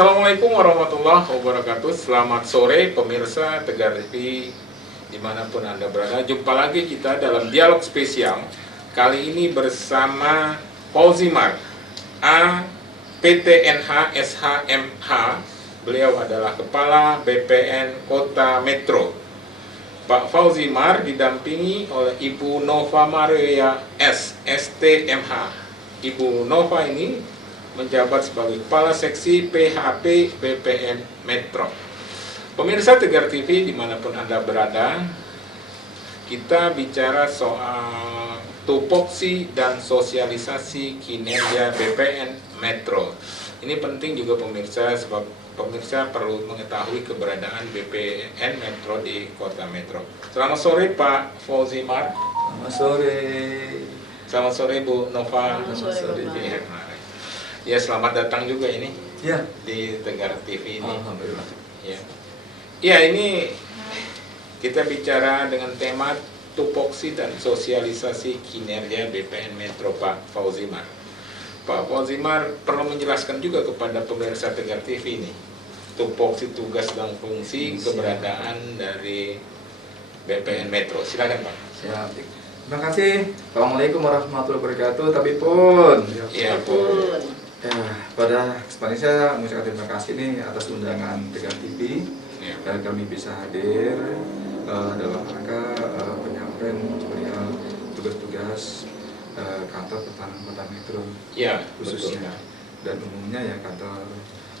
Assalamualaikum warahmatullahi wabarakatuh. Selamat sore pemirsa Tegar TV dimanapun Anda berada. Jumpa lagi kita dalam dialog spesial. Kali ini bersama Fauzimar A. PTNH SHMH. Beliau adalah Kepala BPN Kota Metro. Pak Fauzimar didampingi oleh Ibu Nova Maria S. STMH. Ibu Nova ini menjabat sebagai Kepala Seksi PHP BPN Metro. Pemirsa Tegar TV dimanapun Anda berada, kita bicara soal tupoksi dan sosialisasi kinerja BPN Metro. Ini penting juga pemirsa, sebab pemirsa perlu mengetahui keberadaan BPN Metro di Kota Metro. Selamat sore Pak Fauzimar. Selamat sore. Selamat sore Bu Nova. Selamat sore. Ya, selamat datang juga ini Ya, di Tegar TV ini. alhamdulillah. Ya, ini kita bicara dengan tema tupoksi dan sosialisasi kinerja BPN Metro Pak Fauzimar. Pak Fauzimar perlu menjelaskan juga kepada pemirsa Tegar TV ini tupoksi, tugas dan fungsi keberadaan dari BPN Metro. Silakan Pak. Siap. Terima kasih. Assalamualaikum warahmatullahi wabarakatuh. Tapi pun, Ya, Bu. ya, pada kesempatan ini saya mengucapkan terima kasih nih atas undangan Tegar TV Ya. dan kami bisa hadir dalam rangka penyampaian perihal tugas-tugas kantor pertahanan Kota Metro Ya, khususnya betul. dan umumnya ya kantor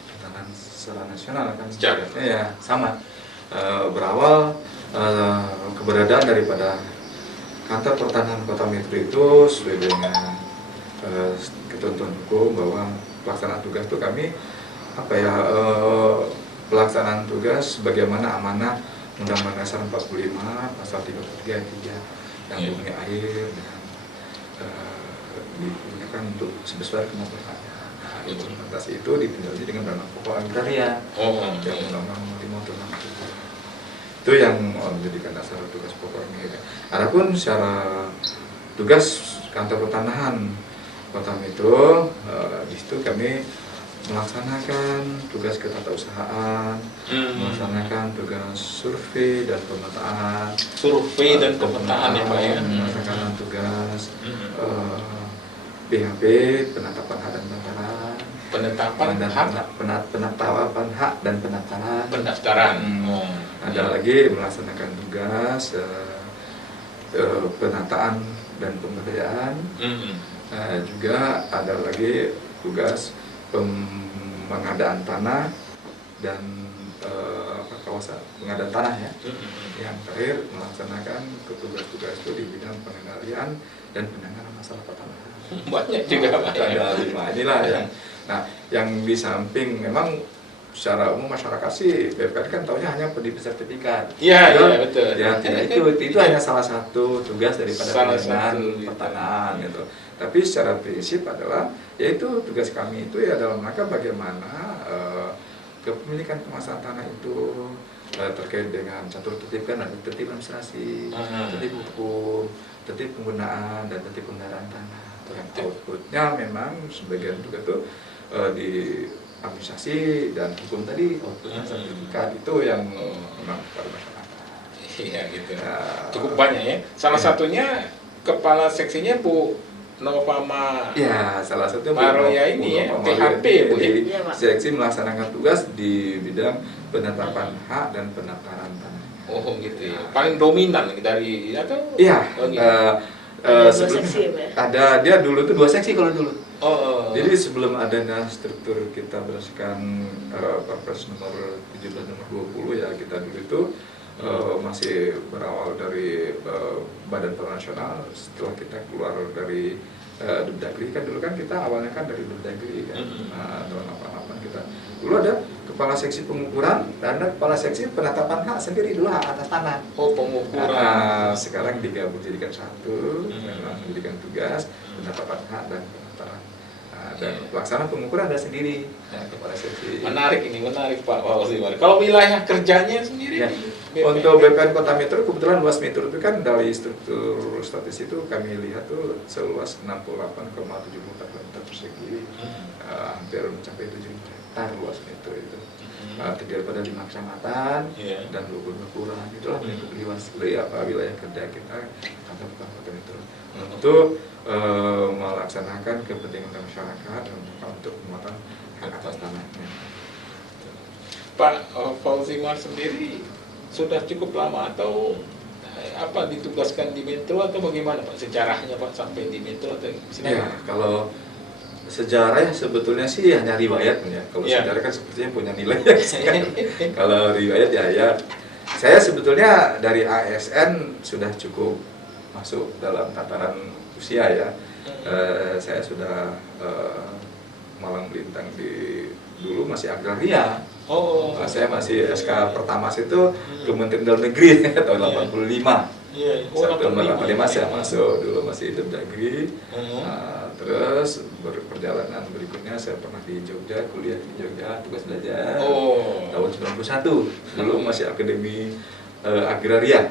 pertahanan secara nasional kan Secara. ya sama. Berawal keberadaan daripada kantor pertahanan Kota Metro itu sesuai dengan ketentuan hukum bahwa pelaksanaan tugas itu kami pelaksanaan tugas bagaimana amanah Undang-Undang Dasar 45 pasal 33 yang mengenai air dan digunakan untuk sebesar kemampuan. Implementasi itu ditindaklanjuti dengan Undang-Undang Pokok Agraria yang Undang-Undang 5 tahun 67. Itu yang menjadikan dasar tugas pokoknya. Adapun secara tugas kantor pertanahan Kota Metro, di situ kami melaksanakan tugas ketatarusahaan, melaksanakan tugas survei dan pemetaan. Survei dan pemetaan ya Pak ya. Melaksanakan tugas PHP, penetapan hak dan pendaftaran. Penetapan hak dan pendaftaran. Pendaftaran. Ada lagi melaksanakan tugas penataan dan pemberdayaan. Juga ada lagi tugas pengadaan tanah dan kawasan pengadaan tanah ya. Yang terakhir melaksanakan tugas-tugas itu di bidang pengendalian dan penanganan masalah pertanahan. Banyak juga Pak. Ada 5 inilah yang. Nah, yang di samping memang secara umum masyarakat sih BPN kan taunya hanya pendidik sertifikat. Iya, betul. Ya, itu hanya salah satu tugas daripada pengadaan pertanahan gitu. Tapi secara prinsip adalah yaitu tugas kami itu ya dalam rangka bagaimana kepemilikan penguasaan tanah itu terkait dengan catur tertib kan ada tertib administrasi, tertib hukum, tertib penggunaan dan tertib penggunaan tanah. Yang outputnya memang sebagian juga tuh di administrasi dan hukum tadi outputnya sertifikat itu yang memang kepada masyarakat. Iya gitu. Cukup banyak ya. Salah satunya kepala seksinya Bu Nova Ya, salah satu Maria ini ya, PHP Bu ya. Seksi melaksanakan tugas di bidang penetapan hak dan pendaftaran tanah. Oh gitu ya. Paling dominan dari atau? Iya. Sebelumnya ada dia dulu tuh 2 seksi kalau dulu. Jadi Jadi sebelum adanya struktur kita berdasarkan Perpres nomor 17 nomor 20 ya kita dulu itu masih berawal dari Badan Pangan Nasional. Setelah kita keluar dari Depdagri kan dulu kan kita awalnya kan dari Depdagri kan. Tahun 88 kita dulu ada kepala seksi pengukuran dan ada kepala seksi penetapan hak sendiri dulu hak atas tanah. Oh, pengukuran. Sekarang digabung jadikan satu, memang menjadikan tugas penetapan hak dan penetapan dan pelaksanaan pengukuran ada sendiri kepala seksi. Menarik Pak Fauzimar. Kalau wilayah kerjanya sendiri Untuk BPN Kota Metro kebetulan luas Metro itu kan dari struktur statis itu kami lihat tuh seluas 68,74 km persegi, hampir mencapai 7 juta. hektar luas Metro itu. Terdiri pada 5 kecamatan dan 22 kelurahan. Itulah wilayah kerja kita kantor Kota Metro untuk melaksanakan kepentingan masyarakat untuk penguatan hak atas tanahnya. Pak Fauzimar sendiri sudah cukup lama atau apa ditugaskan di Metro atau bagaimana Pak sejarahnya Pak sampai di Metro atau ya, kalau sejarah sebetulnya sih hanya riwayat ya. Kalau sejarah kan sepertinya punya nilai. Kalau riwayat ya saya sebetulnya dari ASN sudah cukup masuk dalam tataran usia ya. Saya sudah malang melintang di dulu masih agraria. Saya masih SK pertama itu Kementerian Dalam Negeri tahun 85. Tahun 85 saya masuk, dulu masih hidup negeri. Terus perjalanan berikutnya saya pernah di Jogja, kuliah di Jogja, tugas belajar tahun 91. Dulu masih Akademi Agraria.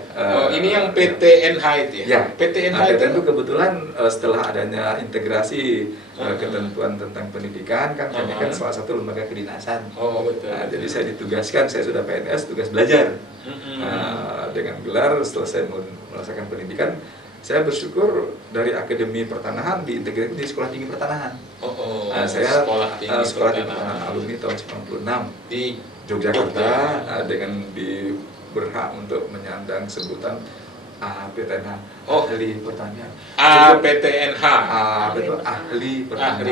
Ini yang PTNH itu ya? Ya, PTNH itu kebetulan setelah adanya integrasi ketentuan tentang pendidikan kan kami kan salah satu lembaga kedinasan. Betul. Nah, jadi saya ditugaskan, saya sudah PNS, tugas belajar. Dengan gelar setelah saya melaksanakan pendidikan, saya bersyukur dari Akademi Pertanahan diintegrasi di Sekolah Tinggi Pertanahan. Saya Sekolah Tinggi Pertanahan alumni tahun 96 di Yogyakarta dengan berhak untuk menyandang sebutan APTNH, ahli pertanian. APTNH, betul, ahli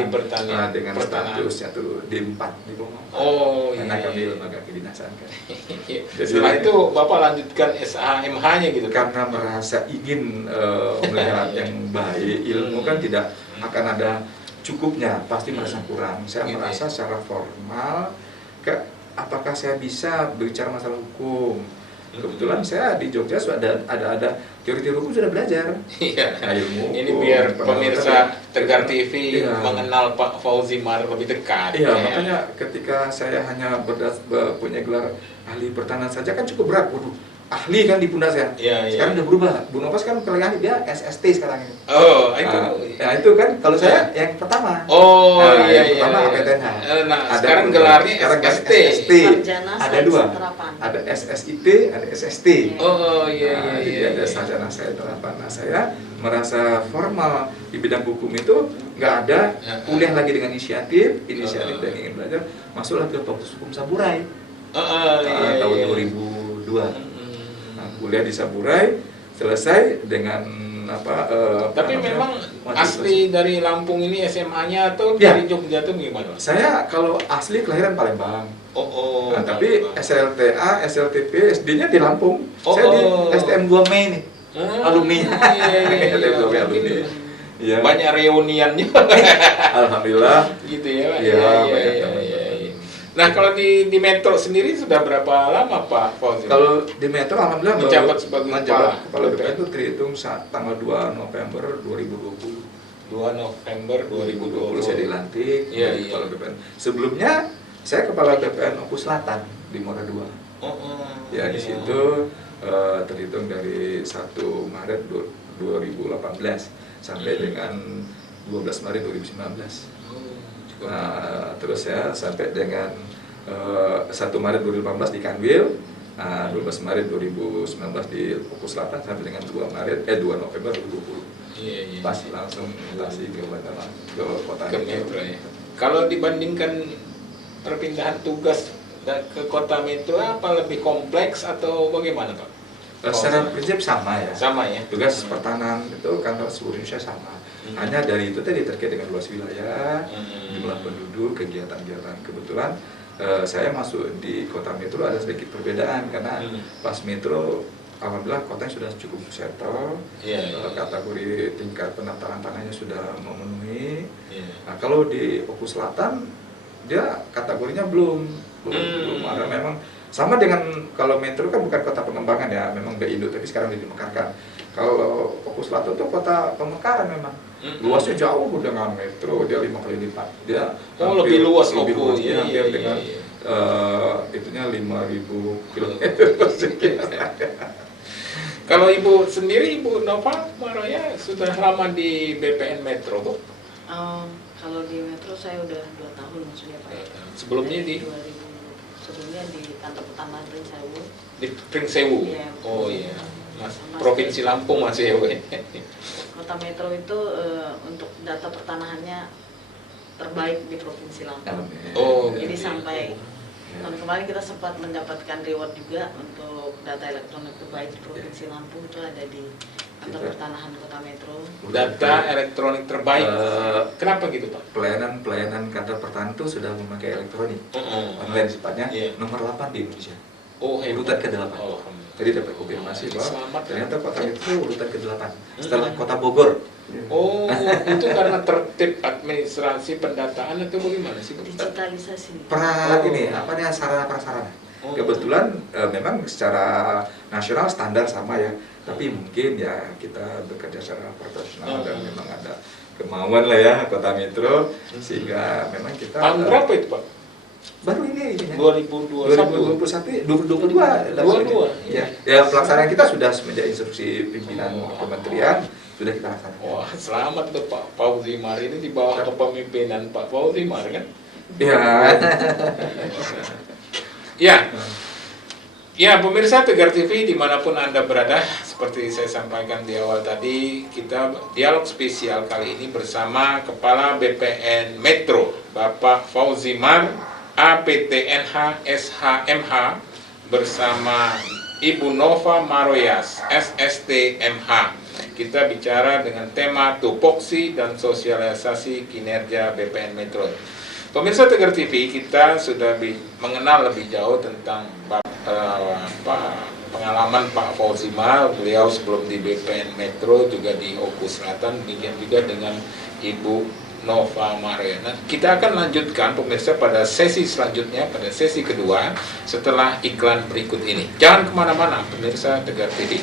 pertanian. Dengan statusnya tuh D4 di bawah. Karena kami lembaga kedinasan kan. Jadi, setelah itu Bapak lanjutkan SHMH-nya gitu. Karena merasa ingin melihat yang baik, ilmu kan tidak akan ada cukupnya, pasti merasa kurang. Saya merasa secara formal, apakah saya bisa bicara masalah hukum? Kebetulan saya di Jogja sudah ada teori-teori hukum sudah belajar. Ilmu ini hukum, biar pemirsa Tegar TV mengenal Pak Fauzimar lebih dekat. Makanya ketika saya hanya punya gelar ahli pertanahan saja kan cukup berat. Waduh, ahli kan di pundak saya. Sekarang udah berubah. Bu Nopas kan paling ahli, dia SST sekarang ini. Itu kan kalau saya yang pertama. Yang pertama APTNH. Sekarang gelarnya SST. Ada dua. Ada SSIT, ada SST. Jadi ada sarjana saya terapan. Nah, saya merasa formal di bidang hukum itu nggak ada kuliah lagi dengan inisiatif dan ingin belajar, masuklah ke Fakultas Hukum Saburai tahun 2002. Kuliah di Saburai selesai dengan tapi memang asli dari Lampung ini SMA-nya atau dari Jogja tuh gimana? Saya kalau asli kelahiran Palembang. Tapi SLTA, SLTP, SD-nya di Lampung. Saya di STM 2 Mei nih. Alumni. STM 2 Mei alumni. Banyak reuniannya. Alhamdulillah. Gitu ya, Pak. Nah, kalau di Metro sendiri sudah berapa lama Pak Fauzimar? Kalau di Metro alhamdulillah menjabat sebagai kepala BPN itu terhitung tanggal 2 November 2020. 2 November 2020 saya dilantik kepala BPN. Sebelumnya saya kepala BPN Oku Selatan di Muara 2. Di situ terhitung dari 1 Maret 2018 sampai dengan 12 Maret 2019. Terus ya sampai dengan 1 Maret 2018 di Kanwil, 12 Maret 2019 di Oku Selatan sampai dengan 2 November 2020. Pas langsung mutasi ke kota Metro. Kalau dibandingkan perpindahan tugas ke kota Metro, apa lebih kompleks atau bagaimana Pak? Secara prinsip sama ya. Sama ya. Tugas pertahanan itu kantor seluruh Indonesia sama. Hanya dari itu tadi terkait dengan luas wilayah, jumlah penduduk, kegiatan-kegiatan. Kebetulan saya masuk di kota Metro ada sedikit perbedaan karena pas Metro alhamdulillah kotanya sudah cukup settle, kategori tingkat pendaftaran tanahnya sudah memenuhi. Nah, kalau di Oku Selatan dia kategorinya belum ada. Memang sama dengan kalau Metro kan bukan kota pengembangan ya, memang udah induk tapi sekarang udah dimekarkan. Kalau Oku Selatan tuh kota pemekaran memang. Luasnya jauh dengan Metro, dia 5 kali lipat. Dia lebih luas Oku. Dia dengan itunya 5.000 km. Kalau Ibu sendiri, Ibu Nova Maraya sudah lama di BPN Metro, Bu? Kalau di Metro saya udah 2 tahun maksudnya Pak. Sebelumnya di 2000, sebelumnya di kantor pertanahan Pringsewu. di Pringsewu. Iya. Oh iya. Provinsi Lampung masih ya. Kota Metro itu untuk data pertanahannya terbaik di Provinsi Lampung. Oh, Jadi gitu. sampai tahun kemarin kita sempat mendapatkan reward juga untuk data elektronik terbaik di Provinsi Lampung, itu ada di kantor pertanahan Kota Metro. Data elektronik terbaik. Kenapa gitu Pak? Pelayanan kantor pertanahan itu sudah memakai elektronik, online sifatnya, Iya. nomor 8 di Indonesia. Oh, Urutan ke-8. Oh, Jadi dapat konfirmasi bahwa selamat. ternyata kota itu urutan ke-8 setelah kota Bogor. Oh, itu karena tertib administrasi pendataan atau bagaimana sih? Digitalisasi. Ini apa namanya, sarana prasarana. Oh. Kebetulan memang secara nasional standar sama ya, tapi mungkin ya kita bekerja secara profesional dan memang ada kemauan lah ya Kota Metro, sehingga memang kita Tahun berapa itu Pak? baru ini 2021. 2022 ya pelaksanaan kita sudah semenjak instruksi pimpinan kementerian sudah kita laksanakan. Wah, selamat tuh Pak Fauzimar, ini di bawah kepemimpinan Pak Fauzimar kan? Ya. Ya, pemirsa Tegar TV dimanapun Anda berada, seperti saya sampaikan di awal tadi, kita dialog spesial kali ini bersama Kepala BPN Metro, Bapak Fauzimar, APTNH SHMH, bersama Ibu Nova Maroyas, SSTMH. Kita bicara dengan tema tupoksi dan sosialisasi kinerja BPN Metro. Pemirsa Tegar TV, kita sudah mengenal lebih jauh tentang pengalaman Pak Fauzimar. Beliau sebelum di BPN Metro juga di Oku Selatan, demikian juga dengan Ibu Nova Maroyas. Nah, kita akan lanjutkan pemirsa pada sesi selanjutnya, pada sesi kedua setelah iklan berikut ini. Jangan kemana-mana pemirsa Tegar TV.